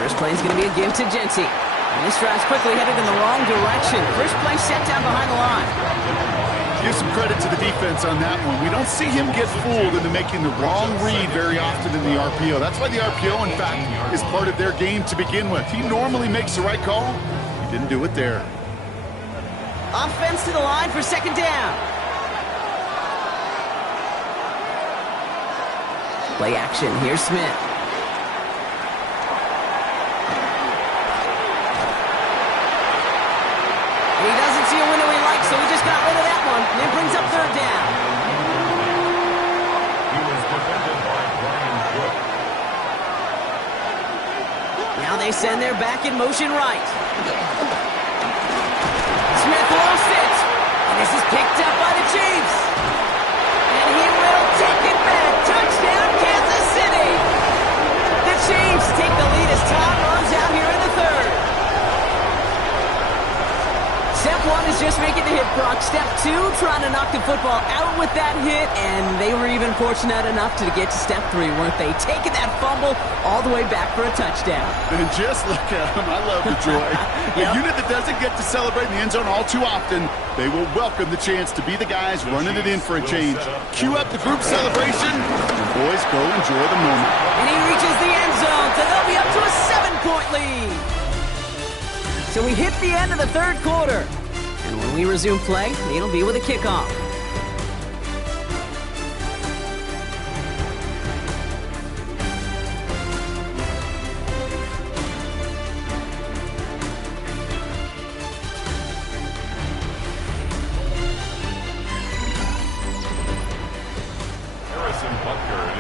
First play is going to be a give to Jeanty. And this drive's quickly headed in the wrong direction. First play set down behind the line. Give some credit to the defense on that one. We don't see him get fooled into making the wrong read very often in the RPO. That's why the RPO, in fact, is part of their game to begin with. He normally makes the right call. He didn't do it there. Offense to the line for second down. Play action. Here's Smith. He doesn't see a window he likes, so he just got rid of that one. And it brings up third down. He was defended by Brian Cook. Now they send their back in motion right. Smith lost it. And this is picked up by the Chiefs. And he will take it back. Touchdown, Kansas City. The Chiefs take the lead as Todd runs out here in the third. Step one is just making the hit, Brock. Step two, trying to knock the football out with that hit, and they were even fortunate enough to get to step three, weren't they? Taking that fumble all the way back for a touchdown. And just look at him. I love the joy. Yep. A unit that doesn't get to celebrate in the end zone all too often, they will welcome the chance to be the guys running it in for a change. Cue up the group celebration, and boys, go enjoy the moment. And he reaches the end zone, so they'll be up to a 7-point lead. So we hit the end of the third quarter. And when we resume play, it'll be with a kickoff.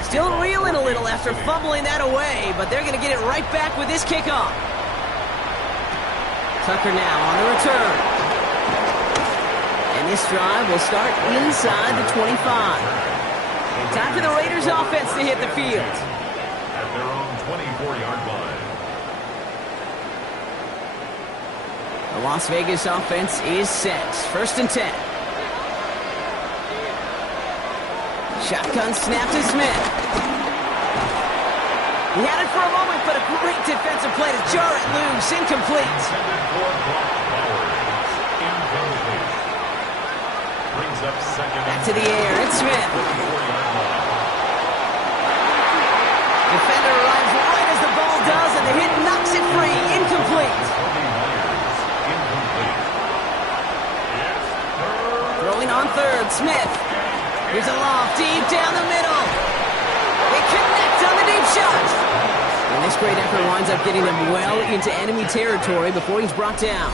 Still reeling a little after fumbling that away, but they're going to get it right back with this kickoff. Tucker now on the return. And this drive will start inside the 25. Time for the Raiders offense to hit the field. At their own 24-yard line. The Las Vegas offense is set. First and 10. Shotgun snap to Smith. He had it for a moment, but a great defensive play to jar it loose. Incomplete. Back to the air. It's Smith. Defender arrives right as the ball does, and the hit knocks it free. Incomplete. Throwing on third. Smith. Here's a loft deep down the middle. They connect on the deep shot. And this great effort winds up getting them well into enemy territory before he's brought down.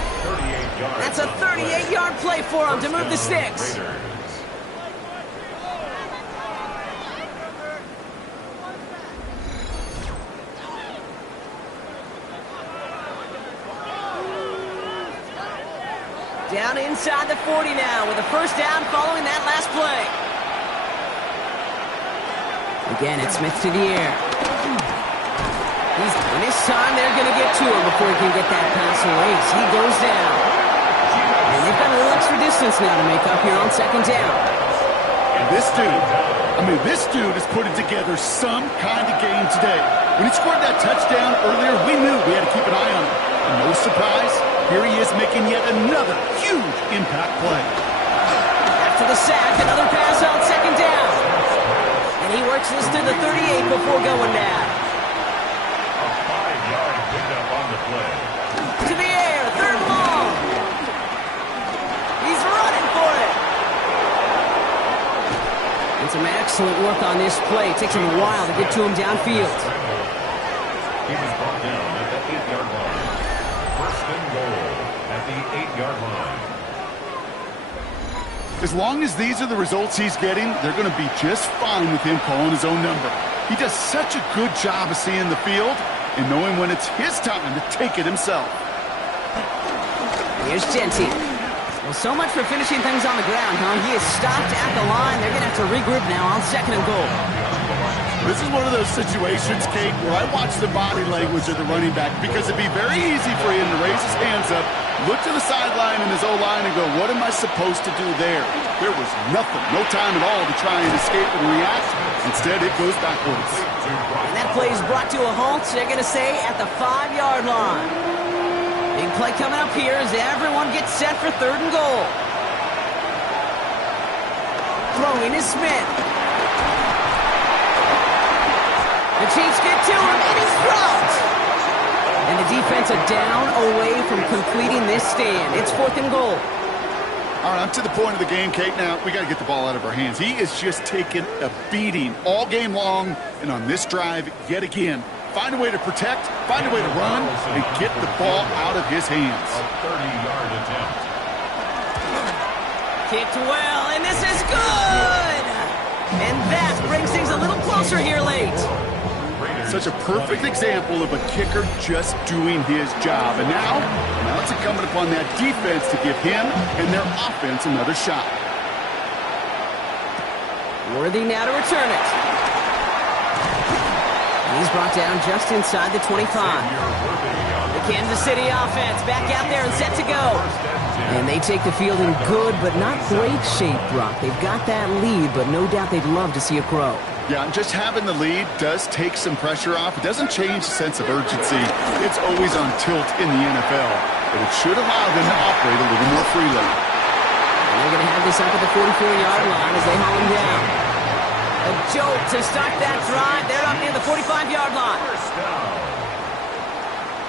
That's a 38-yard play for him to move the sticks. Down inside the 40 now with a first down following that last play. Again, it's Smith to the air. And this time they're going to get to him before he can get that pass away. He goes down. And they've got a little extra distance now to make up here on second down. This dude is putting together some kind of game today. When he scored that touchdown earlier, we knew we had to keep an eye on him. And no surprise, here he is making yet another huge impact play. After the sack, another pass on second down. And he works this to the 38 before going down. A 5-yard pickup on the play. To the air, third long. He's running for it. And some excellent work on this play. It takes him a while to get to him downfield. He was brought down at the 8-yard line. First and goal at the 8-yard line. As long as these are the results he's getting, they're going to be just fine with him calling his own number. He does such a good job of seeing the field and knowing when it's his time to take it himself. Here's Gentile. Well, so much for finishing things on the ground, huh? He is stopped at the line. They're going to have to regroup now on second and goal. This is one of those situations, Kate, where I watch the body language of the running back because it'd be very easy for him to raise his hands up, look to the sideline in his O-line and go, what am I supposed to do there? There was nothing, no time at all to try and escape and react. Instead, it goes backwards. And that play is brought to a halt, they're going to say, at the 5-yard line. Big play coming up here as everyone gets set for 3rd and goal. Throwing is Smith. The Chiefs get to him, and he's dropped. And the defense are down away from completing this stand. It's 4th and goal. All right, I'm to the point of the game, Kate. Now, we got to get the ball out of our hands. He is just taking a beating all game long, and on this drive, yet again. Find a way to protect, find a way to run, and get the ball out of his hands. A 30-yard attempt. Kicked well, and this is good! And that brings things a little closer here late. Such a perfect example of a kicker just doing his job. And now it's incumbent upon that defense to give him and their offense another shot. Worthy now to return it. He's brought down just inside the 25. The Kansas City offense back out there and set to go. And they take the field in good but not great shape, Brock. They've got that lead, but no doubt they'd love to see it grow. Yeah, and just having the lead does take some pressure off. It doesn't change the sense of urgency. It's always on tilt in the NFL. But it should allow them to operate a little more freely. And they're going to have this up at the 44-yard line as they haul him down. A jolt to start that drive. They're up near the 45-yard line. First down.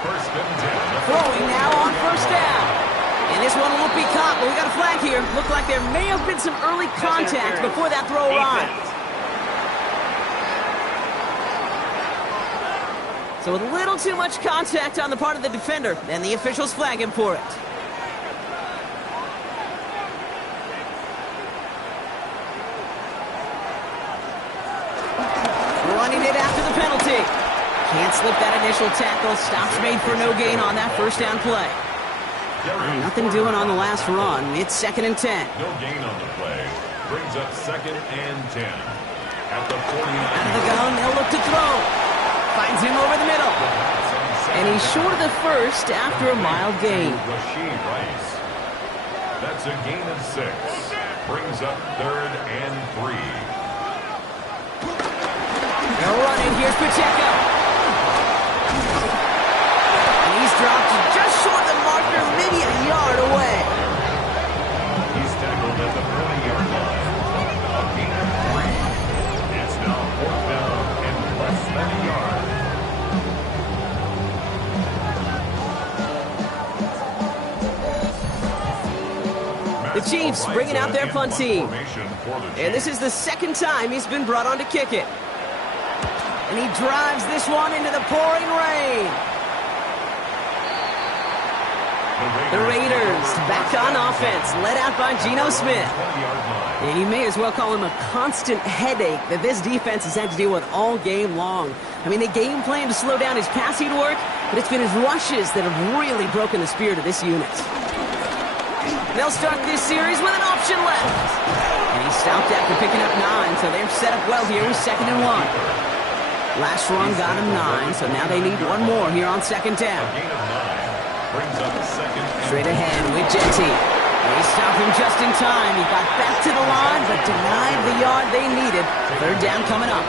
1st and 10. Throwing now on 1st down. And this one won't be caught, but we got a flag here. Looked like there may have been some early contact before that throw arrived. So a little too much contact on the part of the defender, and the officials flag him for it. Running it after the penalty. Can't slip that initial tackle. Stops made for no gain on that 1st down play. Nothing doing on the last run. It's 2nd and 10. No gain on the play. Brings up 2nd and 10. At the 49. Out of the gun, they'll look to throw. Finds him over the middle. And he's short of the 1st after a mild gain. Rashee Rice. That's a gain of 6. Brings up 3rd and 3. They're running. Here's Pacheco. And he's dropped just short of the marker, maybe a yard away. He's tackled at the 40-yard line. A gain of 3. It's now 4th down and less than a yard. The Chiefs bringing out their punt team. And this is the 2nd time he's been brought on to kick it. And he drives this one into the pouring rain. The Raiders back on offense, led out by Geno Smith. And you may as well call him a constant headache that this defense has had to deal with all game long. I mean, they game plan to slow down his passing work, but it's been his rushes that have really broken the spirit of this unit. They'll start this series with an option left. And he stopped after picking up 9, so they're set up well here with 2nd and 1. Last run got him 9, so now they need one more here on 2nd down. Straight ahead with Jetty. They stopped him just in time. He got back to the line, but denied the yard they needed. 3rd down coming up.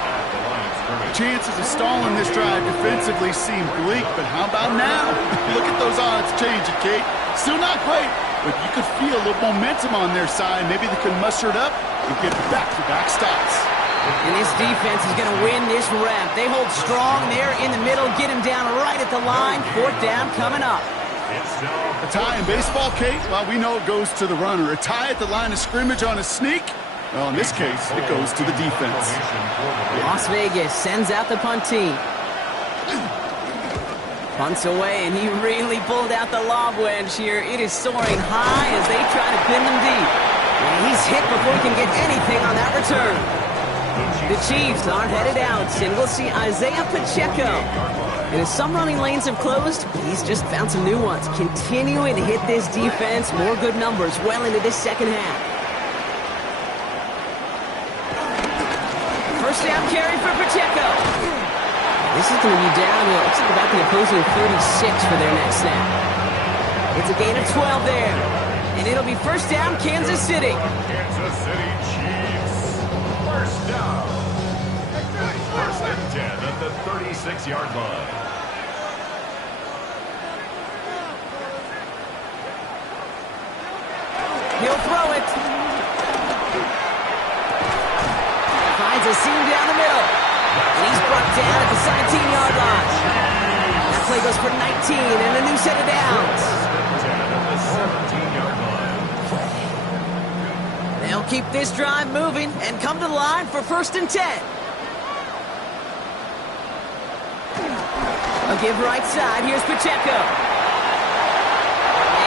Chances of stalling this drive defensively seem bleak, but how about now? Look at those odds changing, Kate. Still not great, but you could feel a little momentum on their side. Maybe they can muster it up and get back-to-back stops. And this defense is going to win this rep. They hold strong there in the middle, get him down right at the line. 4th down coming up. A tie in baseball, Kate, well, we know it goes to the runner. A tie at the line of scrimmage on a sneak, well, in this case, it goes to the defense. Las Vegas sends out the punt team. Punts away, and he really pulled out the lob wedge here. It is soaring high as they try to pin them deep. And he's hit before he can get anything on that return. The Chiefs are headed out, and we'll see Isaiah Pacheco. And as some running lanes have closed, he's just found some new ones, continuing to hit this defense. More good numbers well into this 2nd half. 1st down carry for Pacheco. This is going to be down to, looks like about the opposing 36 for their next snap. It's a gain of 12 there. And it'll be 1st down, Kansas City. Kansas City Chiefs. 1st down. 1st and 10 at the 36-yard line. He'll throw it. Finds a seam down the middle. And he's brought down at the 17-yard line. That play goes for 19 and a new set of downs. They'll keep this drive moving and come to the line for 1st and 10. A give right side. Here's Pacheco.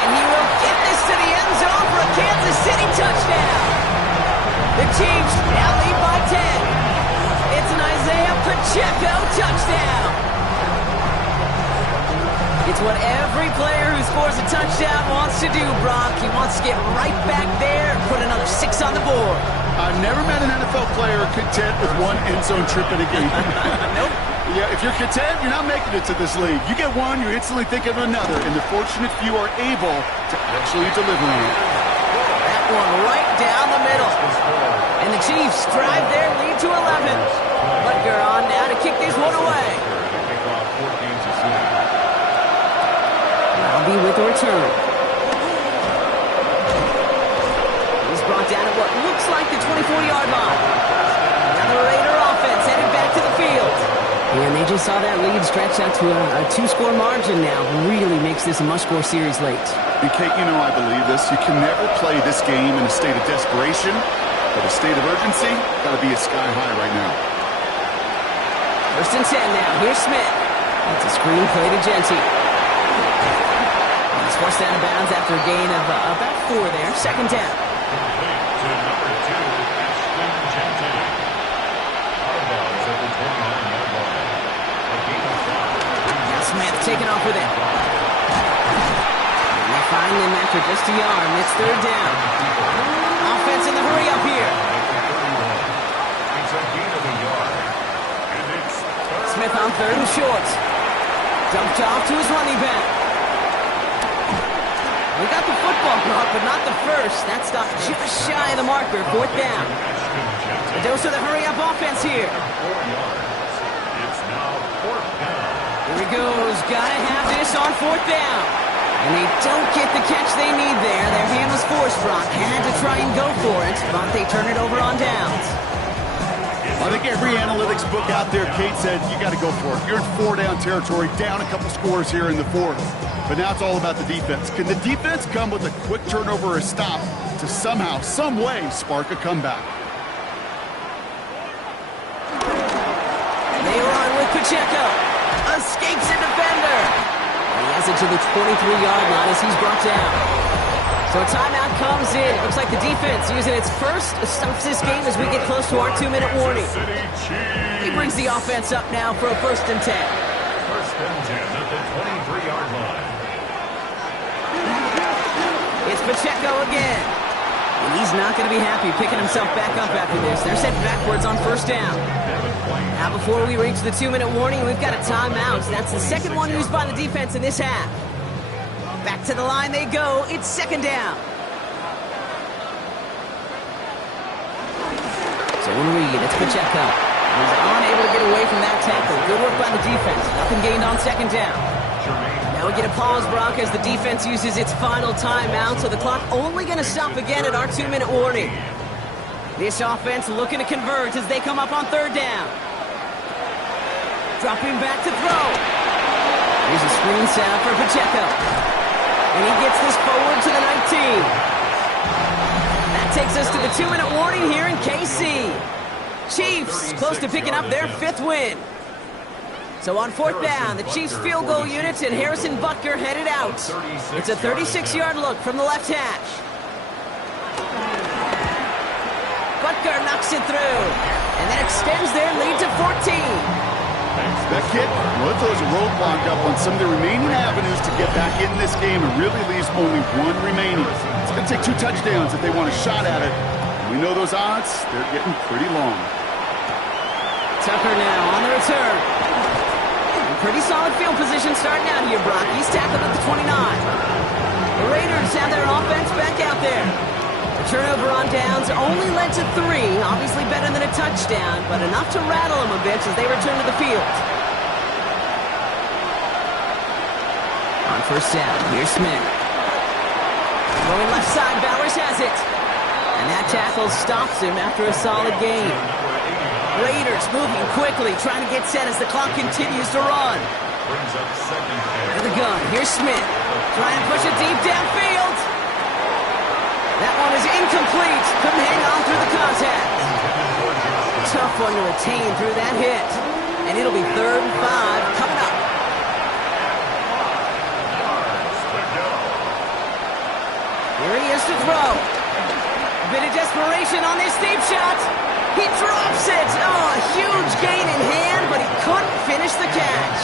And he will get this to the end zone for a Kansas City touchdown. The Chiefs now lead by 10. It's an Isaiah Pacheco touchdown. It's what every player who scores a touchdown wants to do, Brock. He wants to get right back there and put another 6 on the board. I've never met an NFL player content with one end zone trip in a game. Nope. Yeah, if you're content, you're not making it to this league. You get one, you instantly think of another, and the fortunate few are able to actually deliver on it. That one right down the middle. And the Chiefs drive their lead to 11. Butker on now to kick this one away. I'll be with the return. He's brought down at what looks like the 24-yard line. Another Raider offense headed back to the field. And they just saw that lead stretch out to a 2-score margin now. Really makes this a must-score series late. And Kate, you know I believe this. You can never play this game in a state of desperation, but a state of urgency got to be a sky high right now. 1st and 10 now. Here's Smith. It's a screen play to Genty. He's forced out of bounds after a gain of about 4 there. 2nd down. Smith taking off with it. And they find him after just a yard. It's 3rd down. Offense in the hurry up here. Smith on 3rd and short. Dumped off to his running back. We got the football block, but not the first. That stopped just shy of the marker. 4th down. A dose of the hurry-up offense here. Here he goes. Gotta have this on 4th down. And they don't get the catch they need there. Their hand was forced, Brock. Had to try and go for it, but they turn it over on downs. I think every analytics book out there, Kate, said you got to go for it. You're in 4-down territory, down a couple scores here in the 4th. But now it's all about the defense. Can the defense come with a quick turnover or a stop to somehow, some way, spark a comeback? They run with Pacheco. Escapes a defender. And he has it to the 23-yard line as he's brought down. So a timeout comes in. It looks like the defense using its first stops this game as we get close to our 2-minute warning. He brings the offense up now for a 1st and 10. 1st and 10 at the 23-yard line. It's Pacheco again. And he's not going to be happy picking himself back up after this. They're set backwards on 1st down. Now before we reach the 2-minute warning, we've got a timeout. That's the second one used by the defense in this half. Back to the line they go. It's 2nd down. So when we get it's Pacheco. He's unable to get away from that tackle. Good work by the defense. Nothing gained on 2nd down. Now we get a pause, Brock, as the defense uses its final timeout. So the clock only going to stop again at our 2-minute warning. This offense looking to convert as they come up on 3rd down. Dropping back to throw. Here's a screen set for Pacheco. And he gets this forward to the 19. That takes us to the 2-minute warning here in KC. Chiefs close to picking up their 5th win. So on 4th down, the Chiefs field goal units and Harrison Butker headed out. It's a 36-yard look from the left hash. Butker knocks it through. And that extends their lead to 14. That kid, well, it throws a roadblock up on some of the remaining avenues to get back in this game and really leaves only one remaining. It's going to take 2 touchdowns if they want a shot at it. We know those odds, they're getting pretty long. Tucker now on the return. Pretty solid field position starting out here, Brock. He's tackled at the 29. The Raiders have their offense back out there. The turnover on downs only led to 3. Obviously better than a touchdown, but enough to rattle them a bit as they return to the field. On 1st down, here's Smith. Going left side, Bowers has it. And that tackle stops him after a solid gain. Raiders moving quickly, trying to get set as the clock continues to run. To the gun, here's Smith. Trying to push it deep downfield. That one is incomplete. Couldn't hang on through the contact. Tough one to retain through that hit. And it'll be 3rd and 5 coming up. Here he is to throw. A bit of desperation on this deep shot. He drops it. Oh, a huge gain in hand, but he couldn't finish the catch.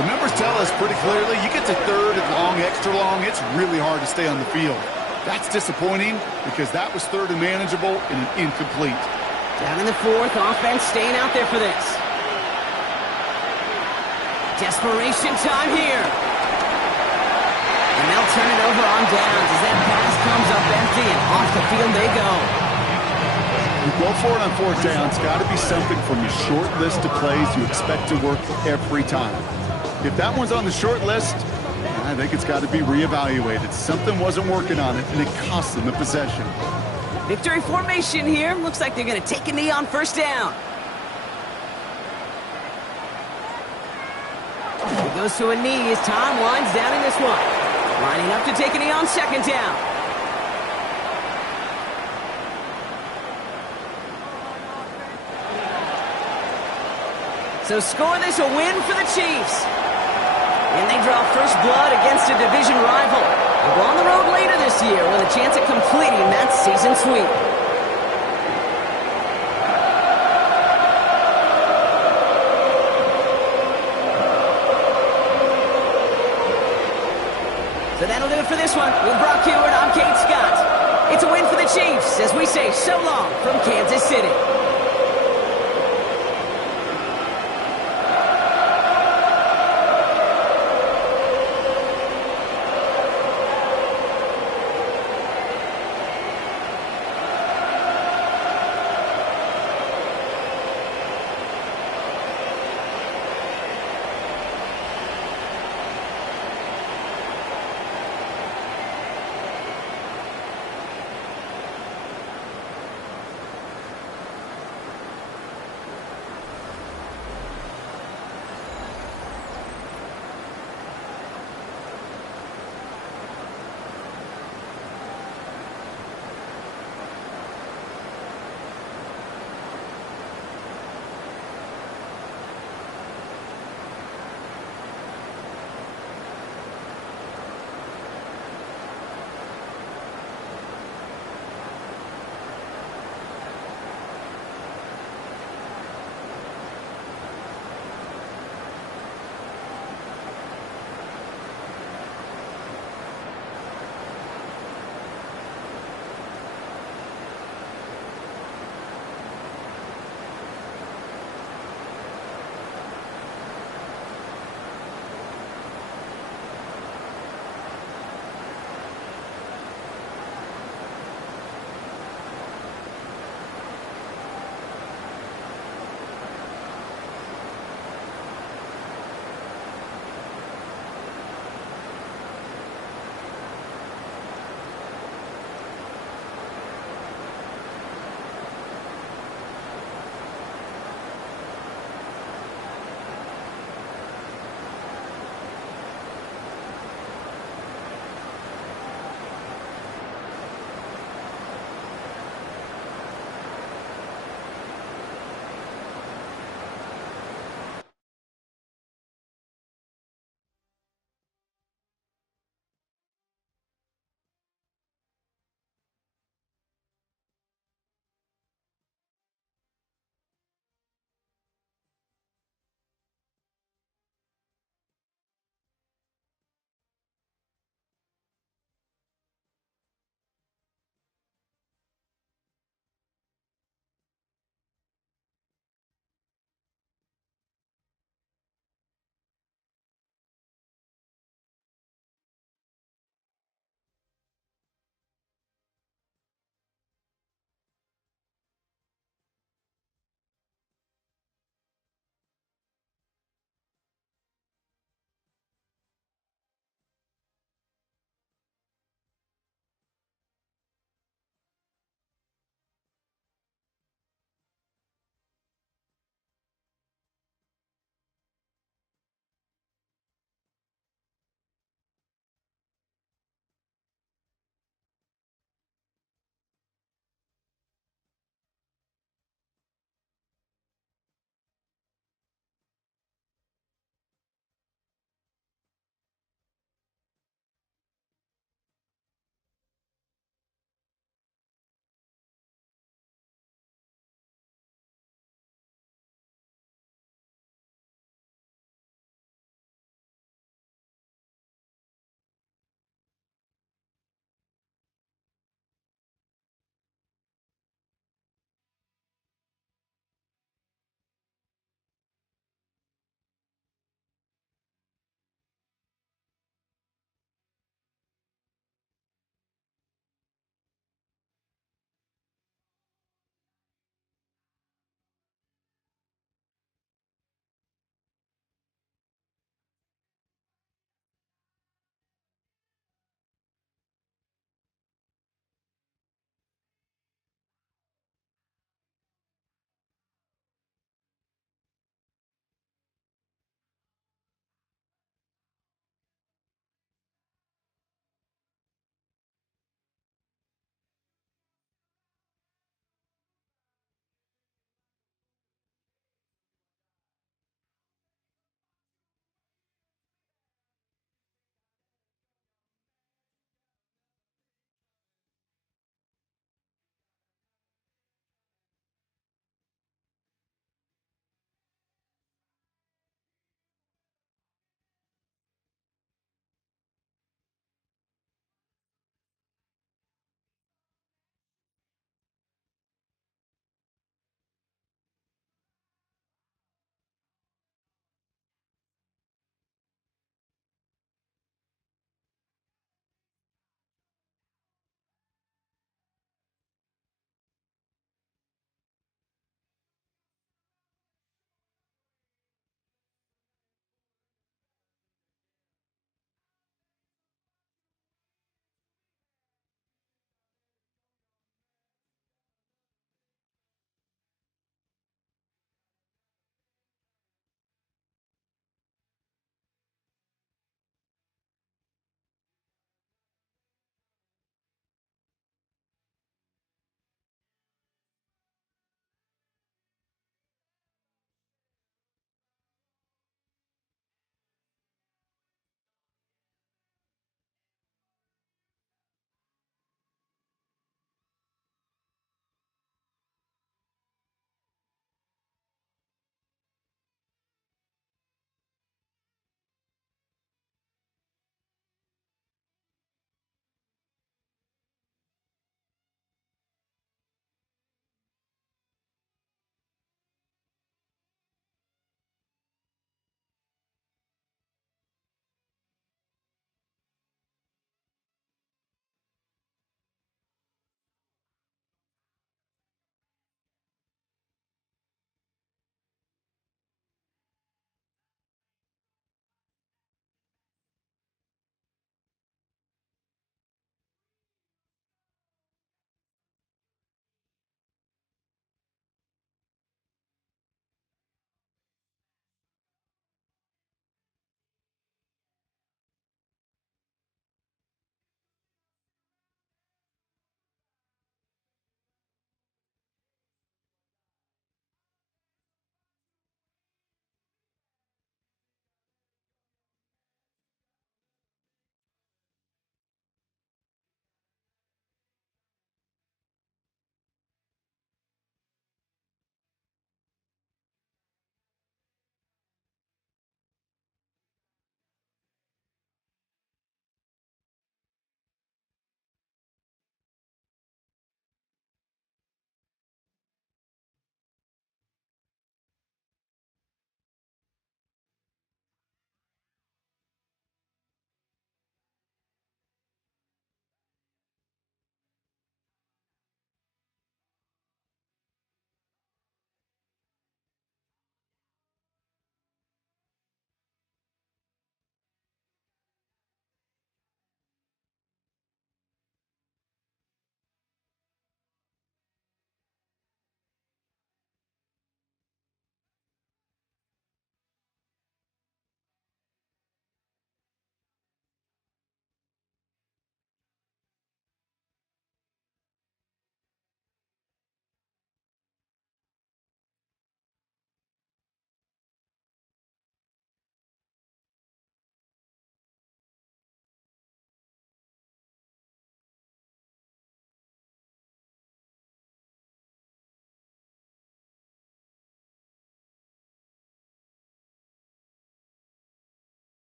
The numbers tell us pretty clearly, you get to 3rd and long, extra long, it's really hard to stay on the field. That's disappointing because that was 3rd and manageable and an incomplete. Down in the 4th, offense staying out there for this. Desperation time here. And they'll turn it over on downs as that pass comes up empty and off the field they go. You go for it on 4th down. It's got to be something from your short list of plays you expect to work every time. If that one's on the short list, I think it's got to be reevaluated. Something wasn't working on it, and it cost them the possession. Victory formation here. Looks like they're going to take a knee on 1st down. He goes to a knee as time winds down in this one. Lining up to take a knee on 2nd down. So score this a win for the Chiefs. And they draw first blood against a division rival. They'll go on the road later this year with a chance at completing that season sweep. So that'll do it for this one. With Brock Huard, I'm Kate Scott. It's a win for the Chiefs as we say so long from Kansas City.